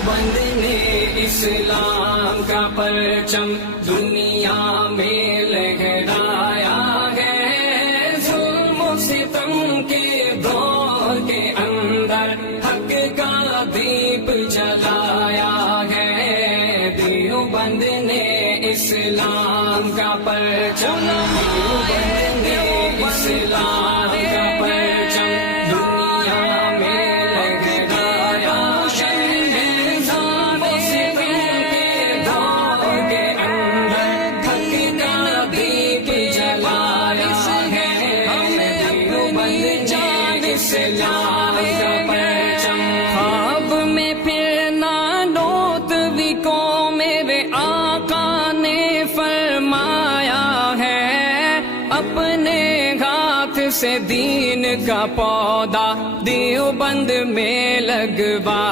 دیوبند نے اسلام کا پرچم دنیا میں لہرایا ہے، ظلم و ستم کے دور کے اندر حق کا دیپ جلایا ہے۔ دیوبند نے اسلام کا پرچم، دیوبند نے اسلام کا پرچم دنیا میں لہرایا ہے، ظلم و ستم کے دور کے اندر حق کا دیپ جلایا ہے۔ دیوبند جان اسلام کا پرچم، خواب میں پھر نانوتوی کو میرے آقا نے فرمایا ہے، اپنے ہاتھ سے دین کا پودا دیوبند میں لگوا